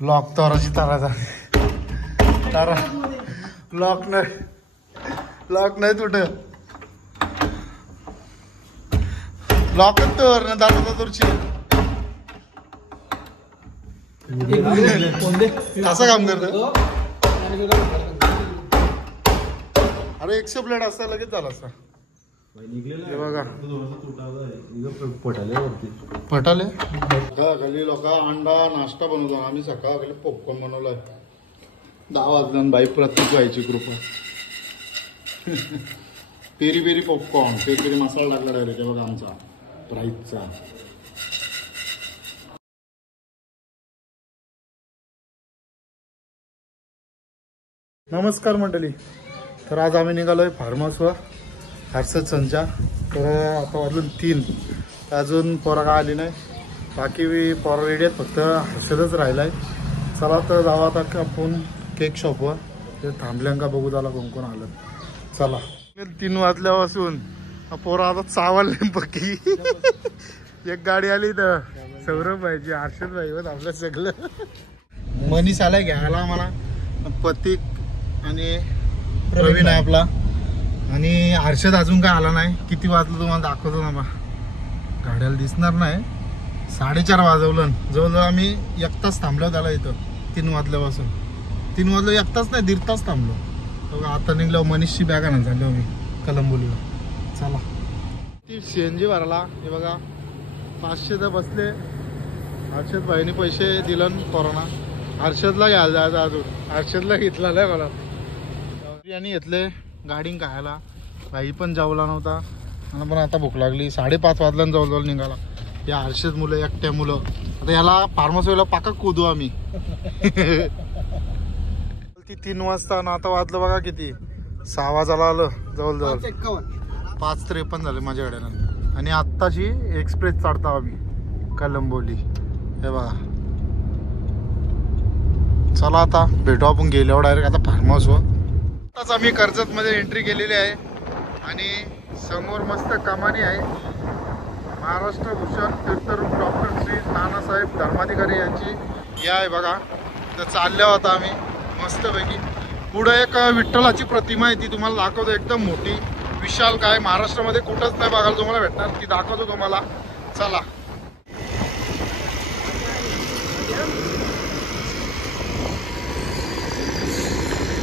lock तोराची ताराचा तारा lock नाही तुटं लॉकच तर ना दादा तुरची कसं काम करत अरे 100 प्लेट असता लगेच झाला असता हे बघा पटाले खाली लोक अंडा नाश्ता बनवतो आम्ही सकाळ खाली पॉपकॉर्न बनवलाय 10 वाजल्यान बाई प्रत्येक व्हायची कृपा peri peri popcorn peri peri मसाला टाकला डायरेक्ट बघा आमचा प्राईजचा नमस्कार मंडळी तर आज आम्ही निघालोय फार्म हाऊसवर हर्षद संचा तर आता वाजून 3 अजून पोरा काय आली नाही बाकी पोरा रेडी आहेत फक्त हर्षदच राहिलाय चला तर जाऊ आता आपण केक शॉपवर ते थांबल्यांका बघू झाला कोण कोण आलं चला 3 वाजल्यापासून पोरा आता चावल पक्की एक गाडी आली तर सौरभ भाईची हर्षद भाई व आपलं सगळं मनीष आलाय घ्यायला मला प्रतीक आणि प्रवीण आहे आपला आणि हर्षद अजून काय आला नाही किती वाजलं तुम्हाला दाखवतो ना बा गाड्याला दिसणार नाही 4:30 वाजवलं जवळजवळ आम्ही 1 तास थांबलो त्याला इथं 3 वाजल्यापासून 3 वाजलं 1 तास नाही 1.5 तास थांबलो आता निघलो मनीषची बॅग आणून झालो आम्ही कलंबोलीला चला ती CNG भरायला हे बघा 500 तर बसले हर्षद भाईने पैसे दिलं कोरोना हर्षदला घ्यायला जायचं अजून हर्षदला घेतला नाही मला आणि घेतले गाडी खायला भाई पण जावला नव्हता मला पण आता भूक लागली 5:30 वाजल्यानं जवळ निघाला या हर्षद मुलं एकट्या मुलं आता याला फार्मसीला पाका कुदू आम्ही ती 3 वाजता ना आता वाजलं बघा किती 6 वाजायला आलं जवळजवळ 5:53 झाले माझ्या गाड्यानं आणि आत्ताची एक्सप्रेस चढता आम्ही कलंबोली हे बघा चला आता भेटू आपण गेल्यावर डायरेक्ट आता फार्म हाऊसवर आताच आम्ही कर्जत मध्ये एंट्री केलेली आहे आणि समोर मस्त कमानी आहे महाराष्ट्र भूषण तीर्थरूप डॉक्टर श्री नानासाहेब धर्माधिकारी यांची या आहे बघा तर चालल्या होता आम्ही मस्तपैकी पुढे एक विठ्ठलाची प्रतिमा आहे ती तुम्हाला दाखवतो एकदम मोठी विशाल काय महाराष्ट्रामध्ये कुठंच नाही बघायला तुम्हाला भेटणार ती दाखवतो तुम्हाला चला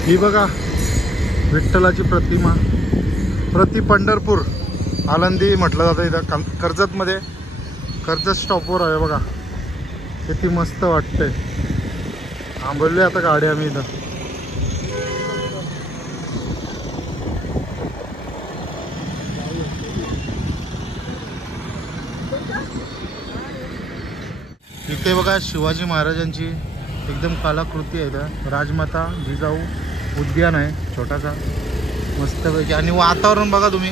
ही बघा विठ्ठलाची प्रतिमा प्रति पंढरपूर आळंदी म्हटलं जातं इथं कर्जतमध्ये कर्जत स्टॉपवर आहे बघा किती मस्त वाटतंय थांबवली आता गाडी आम्ही इथं इथे बघा शिवाजी महाराजांची एकदम कलाकृती आहे इथं राजमाता जिजाऊ उद्यान आहे छोटासा मस्तपैकी आणि वातावरण बघा तुम्ही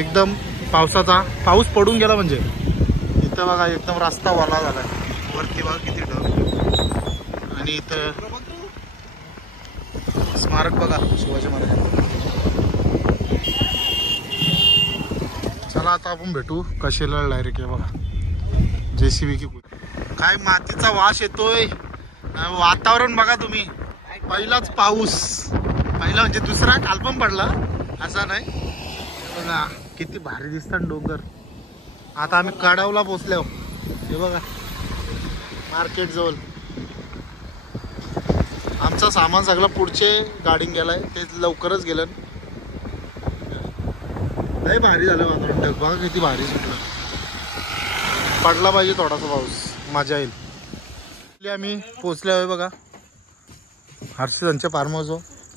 एकदम पावसाचा पाऊस पडून गेला म्हणजे इथं बघा एकदम रस्ता वाला झालाय वरती बघा किती ढग आणि इथं स्मारक बघा शिवाजी महाराजांचं चला आता आपण भेटू कशेला डायरेक्ट आहे बघा JCB की काय मातीचा वास येतोय वातावरण बघा तुम्ही पहिलाच पाऊस पहिला म्हणजे दुसरा काल पण पडला असा नाही बघा किती भारी दिसतात डोंगर आता आम्ही कडावला पोचलो हे बघा मार्केट जवळ आमचं सामान सगळं पुढचे गाडीन गेलाय ते लवकरच गेलं लय भारी झालं वातावरण ढग बघा किती भारी सुटलं पडला पाहिजे थोडासा पाऊस मजा येईल आम्ही पोचले आहे बघा हर्षदांच्या फार्म हाऊस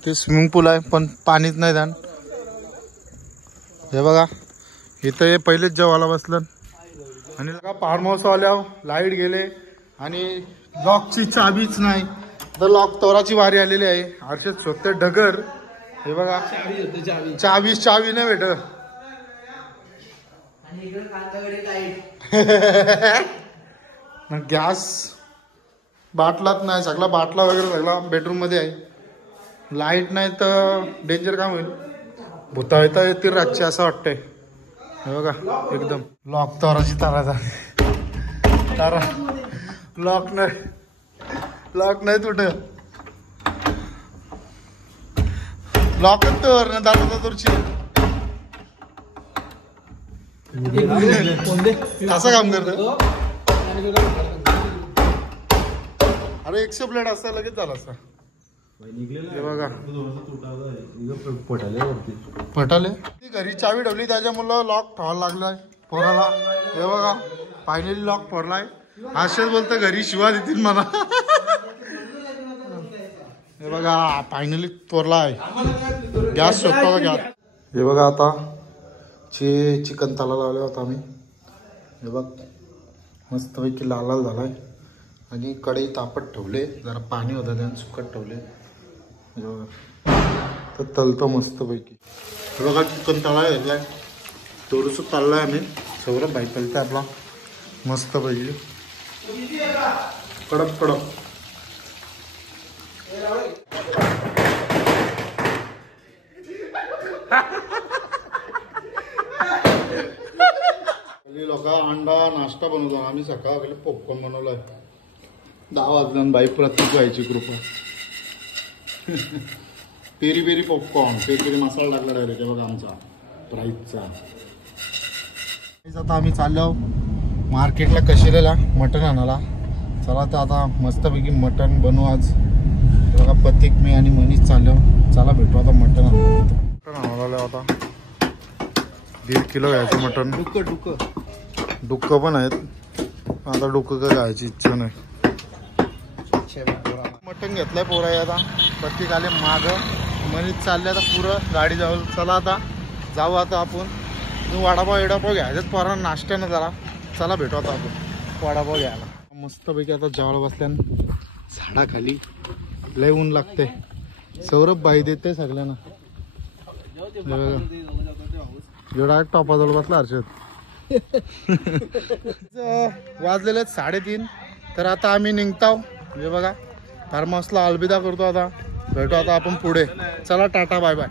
ते स्विमिंग पूल आहे पण पाणीच नाही धान हे बघा इथं हे पहिलेच जेवायला बसलं आणि फार्म हाऊस आल्यावर लाईट गेले आणि लॉकची चावीच नाही तर लॉक तोराची वारी आलेली आहे हर्षद शोधते डगर हे बघा चावी नाही भेट गॅस बाटलाच नाही सगळा बाटला वगैरे सगळा बेडरूम मध्ये आहे लाईट नाही तर डेंजर काम होईल भूता येता येतील रातची असं वाटतंय हे बघा एकदम लॉक तोराची ताराचा तारा लॉक नाही तुटत लॉकच तर ना दादा तुरची असं काम करत अरे 100 प्लेट असता लगेच झाला असता हे बघा फटाले ती घरी चावी ठेवली त्याच्यामुळे लॉक ठेवायला लागलाय पोराला हे बघा फायनली लॉक फोडलाय असेच बोलतं घरी शिवा देतील मला हे बघा फायनली तोरला आहे गॅस शोधतो गॅस हे बघा आता चिकन ताला लावले होता आम्ही हे बघ मस्तपैकी लाल लाल झालाय आणि कढई तापत ठेवले जरा पाणी होतं त्याने सुकट ठेवले तर तलतो मस्तपैकी हे बघा चिकन तळा घेतलाय थोडंसं तळलाय आम्ही सौरभ भाई तलते आपला मस्तपैकी कडक कडक लोक अंडा नाश्ता बनवतो आम्ही सकाळ गेले पॉपकॉर्न बनवलाय 10 वाजल्यान बाई प्रत्येक व्हायची कृपा पेरी पेरी पॉपकॉर्न पेरी मसाला टाकला डायरेक्ट बघा आमचा प्राईजचा आता आम्ही चाललो मार्केटला कशिलेला मटण आणायला चला तर आता मस्तपैकी मटण बनवू आज बघा पतिक मी आणि मनीष चाललो चला भेटू आता मटण आणायला आता 1.5 किलो घ्यायचं मटण डुक्क पण आहेत आता डुक्क काय घ्यायची इच्छा नाही मटण घेतलंय पोरा आता प्रत्येक आले माग मनीष चालले आता पुरं गाडी जाऊ चला आता जाऊ आता आपण वडापाव घ्यायचं पोरा नाश्त्यानं जरा चला भेटू आता आपण वडापाव घ्यायला मस्तपैकी आता जेवायला बसल्यान झाडाखाली लय ऊन लागते सौरभ बाई देते सगळ्यांना एवढा टॉपाजवळ बसला हर्षद वाजलेले 3:30 तर आता आम्ही निघताव हे बघा फार्म हाऊसला अलविदा करतो आता भेटू आता आपण पुढे चला टाटा बाय बाय